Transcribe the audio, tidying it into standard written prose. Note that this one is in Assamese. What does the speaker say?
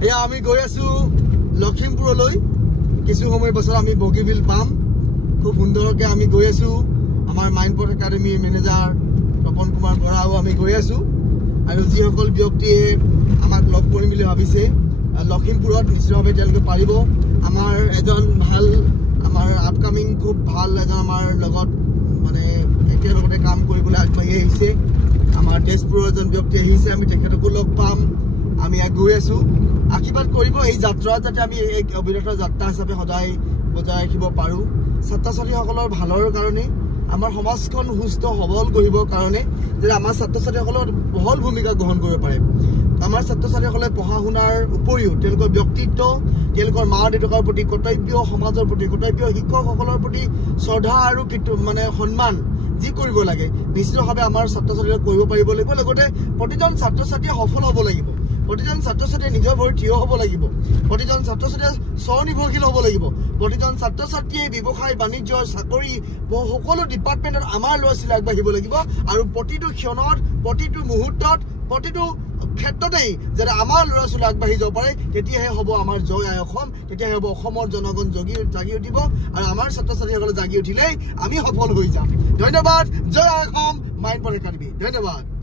এয়া আমি গৈ আছো লখিমপুৰলৈ কিছু সময় পাছত আমি বগীবিল পাম খুব সুন্দৰকৈ আমি গৈ আছো আমাৰ মাইনপথ একাডেমীৰ মেনেজাৰ তপন কুমাৰ বৰাও আমি গৈ আছো আৰু যিসকল ব্যক্তিয়ে আমাক লগ কৰিম বুলি ভাবিছে লখিমপুৰত নিশ্চিতভাৱে তেওঁলোকে পাৰিব আমাৰ এজন ভাল আমাৰ আপকামিং খুব ভাল এজন আমাৰ লগত মানে একেলগতে কাম কৰিবলৈ আগবাঢ়ি আহিছে আমাৰ তেজপুৰৰ এজন ব্যক্তি আহিছে আমি তেখেতকো লগ পাম আমি গৈ আছো আশীৰ্বাদ কৰিব এই যাত্ৰা যাতে আমি এক অবিৰত যাত্ৰা হিচাপে সদায় বজাই ৰাখিব পাৰোঁ ছাত্ৰ ছাত্ৰীসকলৰ ভালৰ কাৰণে আমাৰ সমাজখন সুস্থ সবল কৰিবৰ কাৰণে যে আমাৰ ছাত্ৰ ছাত্ৰীসকলৰ বহল ভূমিকা গ্ৰহণ কৰিব পাৰে আমাৰ ছাত্ৰ ছাত্ৰীসকলে পঢ়া শুনাৰ উপৰিও তেওঁলোকৰ ব্যক্তিত্ব তেওঁলোকৰ মা দেউতাকৰ প্ৰতি কৰ্তব্য সমাজৰ প্ৰতি কৰ্তব্য শিক্ষকসকলৰ প্ৰতি শ্ৰদ্ধা আৰু মানে সন্মান যি কৰিব লাগে নিশ্চিতভাৱে আমাৰ ছাত্ৰ ছাত্ৰীসকলে কৰিব পাৰিব লাগিব লগতে প্ৰতিজন ছাত্ৰ ছাত্ৰীয়ে সফল হ'ব লাগিব প্ৰতিজন ছাত্ৰ ছাত্ৰীয়ে নিজৰ ভৰিত থিয় হ'ব লাগিব প্ৰতিজন ছাত্ৰ ছাত্ৰীয়ে স্বনিৰ্ভৰশীল হ'ব লাগিব প্ৰতিজন ছাত্ৰ ছাত্ৰীয়ে ব্যৱসায় বাণিজ্য চাকৰি সকলো ডিপাৰ্টমেণ্টত আমাৰ ল'ৰা ছোৱালী আগবাঢ়িব লাগিব আৰু প্ৰতিটো ক্ষণত প্ৰতিটো মুহূৰ্তত প্ৰতিটো ক্ষেত্ৰতেই যাতে আমাৰ ল'ৰা ছোৱালী আগবাঢ়ি যাব পাৰে তেতিয়াহে হ'ব আমাৰ জয় আই অসম তেতিয়াহে হ'ব অসমৰ জনগণ জাগি উঠিব আৰু আমাৰ ছাত্ৰ ছাত্ৰীসকলে জাগি উঠিলেই আমি সফল হৈ যাম ধন্যবাদ জয় আই অসম মাইনপথ একাডেমী ধন্যবাদ